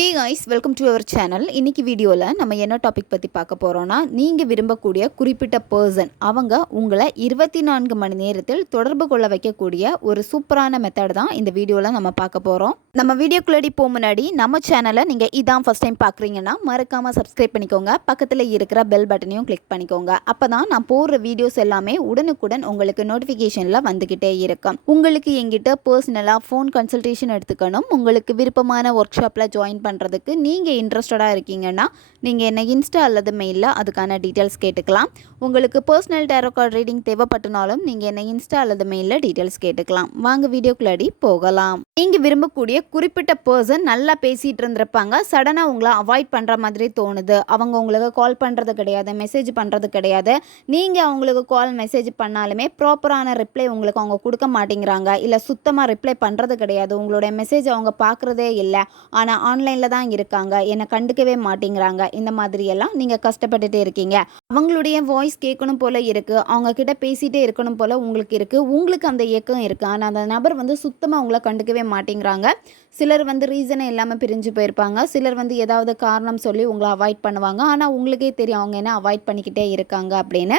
Hey guys, welcome to our channel. இன்றைக்கி வீடியோவில் நம்ம என்ன டாபிக் பற்றி பார்க்க போகிறோன்னா, நீங்கள் விரும்பக்கூடிய குறிப்பிட்ட பர்சன் அவங்க உங்களை 24 மணி நேரத்தில் தொடர்பு கொள்ள வைக்கக்கூடிய ஒரு சூப்பரான மெத்தட் தான் இந்த வீடியோவில் நம்ம பார்க்க போகிறோம். நம்ம வீடியோக்குள்ளடி போக முன்னாடி நம்ம சேனலை நீங்கள் இதான் ஃபஸ்ட் டைம் பார்க்குறீங்கன்னா மறக்காமல் சப்ஸ்கிரைப் பண்ணிக்கோங்க. பக்கத்தில் இருக்கிற பெல் பட்டனையும் கிளிக் பண்ணிக்கோங்க. அப்போ தான் நான் போடுற வீடியோஸ் எல்லாமே உடனுக்குடன் உங்களுக்கு நோட்டிஃபிகேஷனில் வந்துக்கிட்டே இருக்கும். உங்களுக்கு எங்கிட்ட பர்சனலாக ஃபோன் கன்சல்டேஷன் எடுத்துக்கணும், உங்களுக்கு விருப்பமான ஒர்க் ஷாப்பில் ஜாயின் பண்ணுறதுக்கு நீங்கள் இன்ட்ரெஸ்டடாக இருக்கீங்கன்னா நீங்கள் என்ன இன்ஸ்டா அல்லது மெயிலில் அதுக்கான டீட்டெயில்ஸ் கேட்டுக்கலாம். உங்களுக்கு பர்சனல் டேரோ கார்டு ரீடிங் தேவைப்பட்டனாலும் நீங்கள் என்ன இன்ஸ்டா அல்லது மெயிலில் டீட்டெயில்ஸ் கேட்டுக்கலாம். வாங்க வீடியோக்குள்ளடி போகலாம். நீங்கள் விரும்பக்கூடிய குறிப்பிட்ட பர்சன் நல்லா பேசிகிட்டு இருந்திருப்பாங்க, சடனாக உங்களை அவாய்ட் பண்ணுற மாதிரி தோணுது. அவங்க உங்களுக்கு கால் பண்ணுறது கிடையாது, மெசேஜ் பண்ணுறது கிடையாது. நீங்கள் அவங்களுக்கு கால் மெசேஜ் பண்ணாலுமே ப்ராப்பரான ரிப்ளை உங்களுக்கு அவங்க கொடுக்க மாட்டேங்கிறாங்க, இல்லை சுத்தமாக ரிப்ளை பண்ணுறது கிடையாது. உங்களுடைய மெசேஜ் அவங்க பார்க்குறதே இல்லை, ஆனால் ஆன்லைனில் தான் இருக்காங்க, என்னை கண்டுக்கவே மாட்டேங்கிறாங்க. இந்த மாதிரியெல்லாம் நீங்கள் கஷ்டப்பட்டுட்டு இருக்கீங்க. அவங்களுடைய வாய்ஸ் கேட்கணும் போல் இருக்குது, அவங்க கிட்ட பேசிகிட்டே இருக்கணும் போல் உங்களுக்கு இருக்குது, உங்களுக்கு அந்த ஏக்கம் இருக்குது. ஆனால் அந்த நபர் சுத்தமாக உங்களை கண்டுக்கவே மாட்டேங்கிறாங்க. சிலர் ரீசனே இல்லாமல் பிரிஞ்சு போயிருப்பாங்க, சிலர் ஏதாவது காரணம் சொல்லி உங்களை அவாய்ட் பண்ணுவாங்க. ஆனால் உங்களுக்கே தெரியும் அவங்க என்ன அவாய்ட் பண்ணிக்கிட்டே இருக்காங்க அப்படின்னு.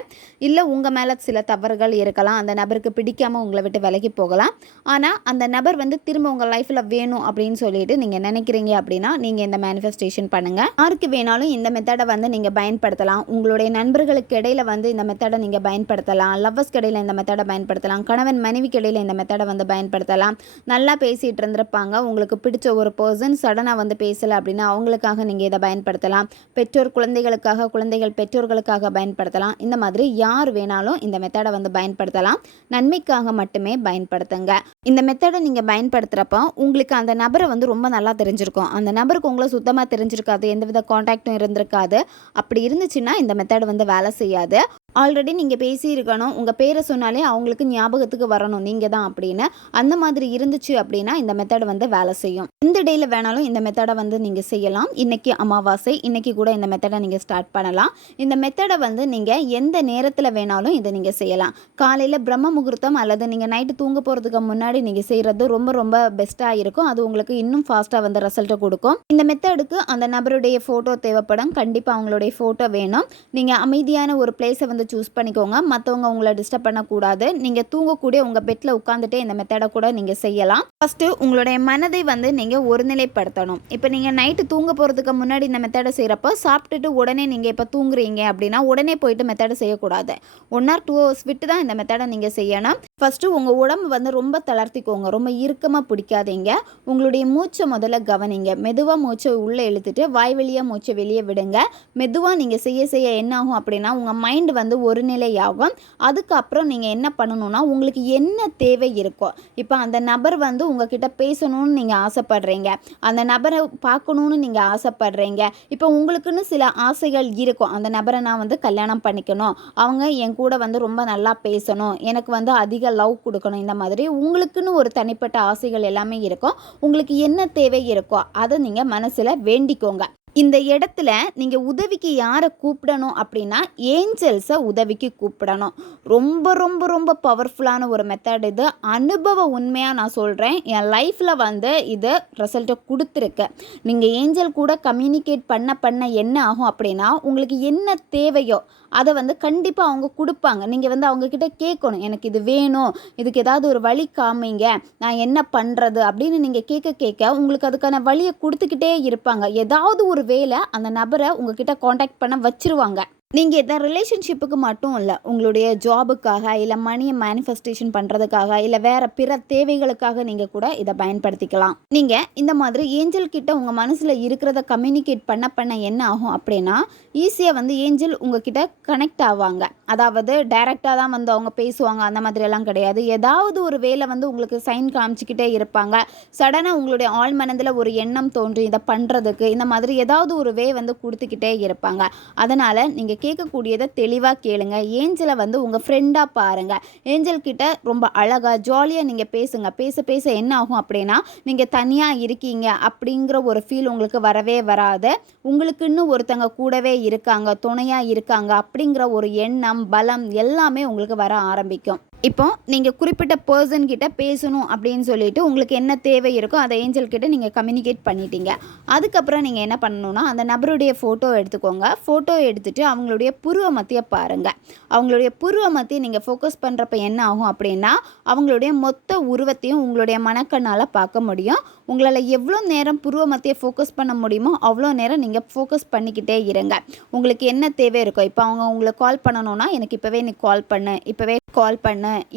இல்லை உங்கள் மேலே சில தவறுகள் இருக்கலாம், அந்த நபருக்கு பிடிக்காமல் உங்களை விட்டு விலகி போகலாம். ஆனால் அந்த நபர் திரும்ப உங்கள் லைஃப்பில் வேணும் அப்படின்னு சொல்லிட்டு நீங்கள் நினைக்கிறீங்க அப்படின்னா நீங்கள் இந்த மேனிஃபெஸ்டேஷன் பண்ணுங்கள். யாருக்கு வேணாலும் இந்த மெத்தடை நீங்கள் பயன்படுத்தலாம். உங்களுடைய நண்பர்களுக்கு இடையில் இந்த மெத்தடை நீங்கள் பயன்படுத்தலாம், லவ்வர்ஸ்க்கு இடையில் இந்த மெத்தடை பயன்படுத்தலாம், கணவன் மனைவிக்கு இடையில் இந்த மெத்தடை பயன்படுத்தலாம். நல்லா பேசிகிட்டு இருந்திருப்பாங்க, உங்களுக்கு பிடிச்ச ஒரு பர்சன் சடனாக பேசலை அப்படின்னா அவங்களுக்காக நீங்கள் இதை பயன்படுத்தலாம். பெற்றோர் குழந்தைகளுக்காக, குழந்தைகள் பெற்றோர்களுக்காக பயன்படுத்தலாம். இந்த மாதிரி யார் வேணாலும் இந்த மெத்தடை பயன்படுத்தலாம். நன்மைக்காக மட்டுமே பயன்படுத்துங்க. இந்த மெத்தடை நீங்கள் பயன்படுத்துகிறப்ப உங்களுக்கு அந்த நபரை ரொம்ப நல்லா தெரிஞ்சிருக்கும். அந்த நபருக்கு உங்களை சுத்தமாக தெரிஞ்சிருக்காது, எந்தவித காண்டாக்டும் இருந்திருக்காது. அப்படி இருந்துச்சுன்னா இந்த மெத்தட் வேலை செய்யாது. ஆல்ரெடி நீங்கள் பேசியிருக்கணும், உங்கள் பேரை சொன்னாலே அவங்களுக்கு ஞாபகத்துக்கு வரணும் நீங்கள் தான் அப்படின்னு. அந்த மாதிரி இருந்துச்சு அப்படின்னா இந்த மெத்தட் வேலை செய்யும். இந்த டேயில் வேணாலும் இந்த மெத்தடை நீங்கள் செய்யலாம். இன்றைக்கி அமாவாசை, இன்றைக்கி கூட இந்த மெத்தடை நீங்கள் ஸ்டார்ட் பண்ணலாம். இந்த மெத்தடை நீங்கள் எந்த நேரத்தில் வேணாலும் இதை நீங்கள் செய்யலாம். காலையில் பிரம்ம முகூர்த்தம் அல்லது நீங்கள் நைட்டு தூங்க போகிறதுக்கு முன்னாடி நீங்கள் செய்கிறது ரொம்ப ரொம்ப பெஸ்ட்டாக இருக்கும். அது உங்களுக்கு இன்னும் ஃபாஸ்ட்டாக ரிசல்ட்டை கொடுக்கும். இந்த மெத்தடுக்கு அந்த நபருடைய ஃபோட்டோ தேவைப்படும், கண்டிப்பாக அவங்களுடைய ஃபோட்டோ வேணும். நீங்கள் அமைதியான ஒரு பிளேஸை சூஸ் பண்ணிக்கோங்க, மற்றவங்க உங்களை டிஸ்டர்ப் பண்ணக்கூடாது. நீங்கள் தூங்கக்கூடிய உங்கள் பெட்டில் உட்காந்துட்டே இந்த மெத்தடை கூட நீங்கள் செய்யலாம். ஃபஸ்ட்டு உங்களுடைய மனதை நீங்கள் ஒருநிலைப்படுத்தணும். இப்போ நீங்கள் நைட்டு தூங்க போகிறதுக்கு முன்னாடி இந்த மெத்தடை செய்கிறப்போ சாப்பிட்டுட்டு உடனே நீங்கள் இப்போ தூங்குறீங்க அப்படின்னா உடனே போயிட்டு மெத்தடை செய்யக்கூடாது. 1 or 2 hours விட்டு தான் இந்த மெத்தடை நீங்கள் செய்யணும். ஃபஸ்ட்டு உங்கள் உடம்பு ரொம்ப தளர்த்திக்கோங்க, ரொம்ப இறுக்கமாக பிடிக்காதீங்க. உங்களுடைய மூச்சை முதல்ல கவனிங்க. மெதுவாக மூச்சை உள்ளே இழுத்துட்டு வாய் வழியாக மூச்சை வெளியே விடுங்க. மெதுவாக நீங்கள் செய்ய செய்ய என்ன ஆகும் அப்படின்னா உங்கள் மைண்டு ஒரு நிலையாகும். அதுக்கப்புறம் நீங்கள் என்ன பண்ணணும்னா உங்களுக்கு என்ன தேவை இருக்கோ, இப்போ அந்த நபர் உங்ககிட்ட பேசணும்னு நீங்கள் ஆசைப்படுறீங்க, அந்த நபரை பார்க்கணுன்னு நீங்கள் ஆசைப்படுறீங்க. இப்போ உங்களுக்குன்னு சில ஆசைகள் இருக்கும். அந்த நபரை நான் கல்யாணம் பண்ணிக்கணும், அவங்க என் கூட ரொம்ப நல்லா பேசணும், எனக்கு அதிக லவ் கொடுக்கணும். இந்த மாதிரி உங்களுக்குன்னு ஒரு தனிப்பட்ட ஆசைகள் எல்லாமே இருக்கும். உங்களுக்கு என்ன தேவை இருக்கோ அதை நீங்கள் மனசில் வேண்டிக்கோங்க. இந்த இடத்துல நீங்கள் உதவிக்கு யாரை கூப்பிடணும் அப்படின்னா ஏஞ்சல்ஸை உதவிக்கு கூப்பிடணும். ரொம்ப ரொம்ப ரொம்ப பவர்ஃபுல்லான ஒரு மெத்தட் இது. அனுபவ உண்மையாக நான் சொல்கிறேன், என் லைஃப்பில் இது ரிசல்ட்டை கொடுத்துருக்கு. நீங்கள் ஏஞ்சல் கூட கம்யூனிகேட் பண்ண என்ன ஆகும் அப்படின்னா உங்களுக்கு என்ன தேவையோ அதை கண்டிப்பாக அவங்க கொடுப்பாங்க. நீங்கள் அவங்கக்கிட்ட கேட்கணும், எனக்கு இது வேணும், இதுக்கு ஏதாவது ஒரு வழி காமிங்க, நான் என்ன பண்ணுறது அப்படின்னு நீங்கள் கேட்க உங்களுக்கு அதுக்கான வழியை கொடுத்துக்கிட்டே இருப்பாங்க. ஏதாவது ஒரு வேலை அந்த நபரை உங்ககிட்ட காண்டாக்ட் பண்ண வச்சிருவாங்க. நீங்கள் இதை ரிலேஷன்ஷிப்புக்கு மட்டும் இல்லை, உங்களுடைய ஜாபுக்காக, இல்லை மணியை மேனிஃபெஸ்டேஷன் பண்ணுறதுக்காக, இல்லை வேறு பிற தேவைகளுக்காக நீங்கள் கூட இதை பயன்படுத்திக்கலாம். நீங்கள் இந்த மாதிரி ஏஞ்சல் கிட்ட உங்கள் மனசில் இருக்கிறத கம்யூனிகேட் பண்ண என்ன ஆகும் அப்படின்னா ஈஸியாக ஏஞ்சல் உங்ககிட்ட கனெக்ட் ஆவாங்க. அதாவது டைரெக்டாக தான் அவங்க பேசுவாங்க, அந்த மாதிரியெல்லாம் கிடையாது. ஏதாவது ஒரு வேலை உங்களுக்கு சைன் காமிச்சிக்கிட்டே இருப்பாங்க. சடனாக உங்களுடைய ஆள் மனதில் ஒரு எண்ணம் தோன்றி இதை பண்ணுறதுக்கு இந்த மாதிரி ஏதாவது ஒரு வே கொடுத்துக்கிட்டே இருப்பாங்க. அதனால் நீங்கள் கேட்கக்கூடியதை தெளிவாக கேளுங்க. ஏஞ்சலை உங்கள் ஃப்ரெண்டாக பாருங்கள். ஏஞ்சல் கிட்ட ரொம்ப அழகாக ஜாலியாக நீங்கள் பேசுங்க. பேச என்ன ஆகும் அப்படின்னா நீங்கள் தனியாக இருக்கீங்க அப்படிங்கிற ஒரு ஃபீல் உங்களுக்கு வரவே வராது. உங்களுக்குன்னு ஒருத்தங்க கூடவே இருக்காங்க, துணையாக இருக்காங்க அப்படிங்கிற ஒரு எண்ணம், பலம் எல்லாமே உங்களுக்கு வர ஆரம்பிக்கும். இப்போ நீங்கள் குறிப்பிட்ட பர்சன் கிட்ட பேசணும் அப்படின்னு சொல்லிட்டு உங்களுக்கு என்ன தேவை இருக்கோ அதை ஏஞ்சல் கிட்ட நீங்கள் கம்யூனிகேட் பண்ணிட்டீங்க. அதுக்கப்புறம் நீங்கள் என்ன பண்ணணும்னா அந்த நபருடைய ஃபோட்டோ எடுத்துக்கோங்க. ஃபோட்டோ எடுத்துகிட்டு அவங்களுடைய புருவ மத்தியை பாருங்கள். அவங்களுடைய புருவ மத்தியை நீங்கள் ஃபோக்கஸ் பண்ணுறப்ப என்ன ஆகும் அப்படின்னா அவங்களுடைய மொத்த உருவத்தையும் உங்களுடைய மனக்கண்ணால் பார்க்க முடியும். உங்களால் எவ்வளோ நேரம் புருவ மத்தியை ஃபோக்கஸ் பண்ண முடியுமோ அவ்வளோ நேரம் நீங்கள் ஃபோக்கஸ் பண்ணிக்கிட்டே இருங்க. உங்களுக்கு என்ன தேவை இருக்கோ, இப்போ அவங்க உங்களுக்கு கால் பண்ணணும்னா எனக்கு இப்போவே நீ கால் பண்ணு,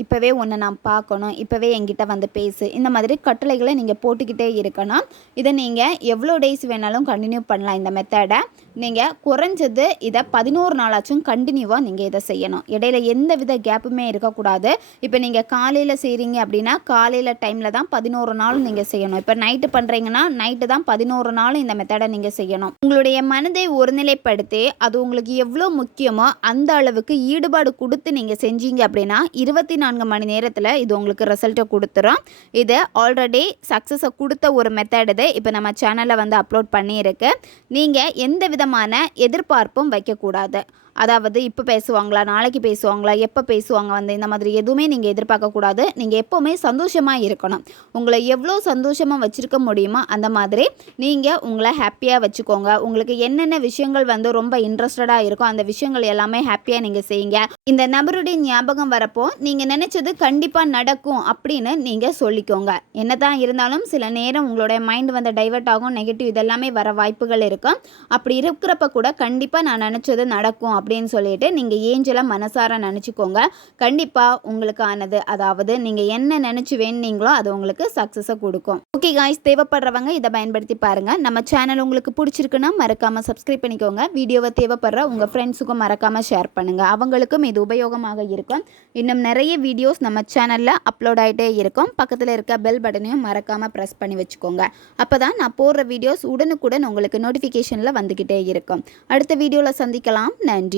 இப்போவே உன்னை நான் பார்க்கணும், இப்போவே என்கிட்ட வந்து பேசு, இந்த மாதிரி கட்டளைகளை நீங்கள் போட்டுக்கிட்டே இருக்கணும். இதை நீங்கள் எவ்வளோ டேஸ் வேணாலும் கண்டினியூ பண்ணலாம். இந்த மெத்தடை நீங்கள் குறைஞ்சது இதை 11 நாளாச்சும் கண்டினியூவாக நீங்கள் இதை செய்யணும். இடையில எந்த வித கேப்புமே இருக்கக்கூடாது. இப்போ நீங்கள் காலையில் செய்கிறீங்க அப்படின்னா காலையில் டைமில் தான் 11 நாளும் நீங்கள் செய்யணும். இப்போ நைட்டு பண்ணுறீங்கன்னா நைட்டு தான் 11 நாளும் இந்த மெத்தடை நீங்கள் செய்யணும். உங்களுடைய மனதை ஒருநிலைப்படுத்தி அது உங்களுக்கு எவ்வளோ முக்கியமோ அந்த அளவுக்கு ஈடுபாடு கொடுத்து நீங்கள் செஞ்சீங்க அப்படின்னா 24 மணி நேரத்தில் இது உங்களுக்கு ரிசல்ட்டை கொடுத்துரும். இது ஆல்ரெடி சக்ஸஸை கொடுத்த ஒரு மெத்தட் இது. இப்போ நம்ம சேனலில் வந்து அப்லோட் பண்ணியிருக்கு. நீங்கள் எந்த விதமான எதிர்பார்ப்பும் வைக்கக்கூடாது. அதாவது இப்போ பேசுவாங்களா, நாளைக்கு பேசுவாங்களா, எப்போ பேசுவாங்க வந்து இந்த மாதிரி எதுவுமே நீங்கள் எதிர்பார்க்கக்கூடாது. நீங்கள் எப்போவுமே சந்தோஷமாக இருக்கணும். உங்களை எவ்வளோ சந்தோஷமாக வச்சுருக்க முடியுமோ அந்த மாதிரி நீங்கள் உங்களை ஹாப்பியாக வச்சுக்கோங்க. உங்களுக்கு என்னென்ன விஷயங்கள் வந்து ரொம்ப இன்ட்ரெஸ்டடாக இருக்கோ அந்த விஷயங்கள் எல்லாமே ஹாப்பியாக நீங்கள் செய்யுங்க. இந்த நபருடைய ஞாபகம் வரப்போ நீங்கள் நினச்சது கண்டிப்பாக நடக்கும் அப்படின்னு நீங்கள் சொல்லிக்கோங்க. என்ன தான் இருந்தாலும் சில நேரம் உங்களுடைய மைண்ட் வந்து டைவர்ட் ஆகும், நெகட்டிவ் இதெல்லாமே வர வாய்ப்புகள் இருக்கும். அப்படி இருக்கிறப்ப கூட கண்டிப்பாக நான் நினச்சது நடக்கும் அப்படின்னு சொல்லிட்டு நீங்கள் ஏஞ்சலை மனசார நினச்சிக்கோங்க. கண்டிப்பாக உங்களுக்கானது, அதாவது நீங்கள் என்ன நினச்சி வேணுனீங்களோ அது உங்களுக்கு சக்ஸஸை கொடுக்கும். ஓகே காய்ஸ், தேவைப்படுறவங்க இதை பயன்படுத்தி பாருங்கள். நம்ம சேனல் உங்களுக்கு பிடிச்சிருக்குன்னா மறக்காமல் சப்ஸ்கிரைப் பண்ணிக்கோங்க. வீடியோவை தேவைப்படுற உங்கள் ஃப்ரெண்ட்ஸுக்கும் மறக்காமல் ஷேர் பண்ணுங்கள். அவங்களுக்கும் இது உபயோகமாக இருக்கும். இன்னும் நிறைய வீடியோஸ் நம்ம சேனலில் அப்லோட் ஆகிட்டே இருக்கும். பக்கத்தில் இருக்க பெல் பட்டனையும் மறக்காமல் ப்ரெஸ் பண்ணி வச்சுக்கோங்க. அப்போ தான் நான் போடுற வீடியோஸ் உடனுக்குடன் உங்களுக்கு நோட்டிஃபிகேஷனில் வந்துக்கிட்டே இருக்கும். அடுத்த வீடியோவில் சந்திக்கலாம். நன்றி.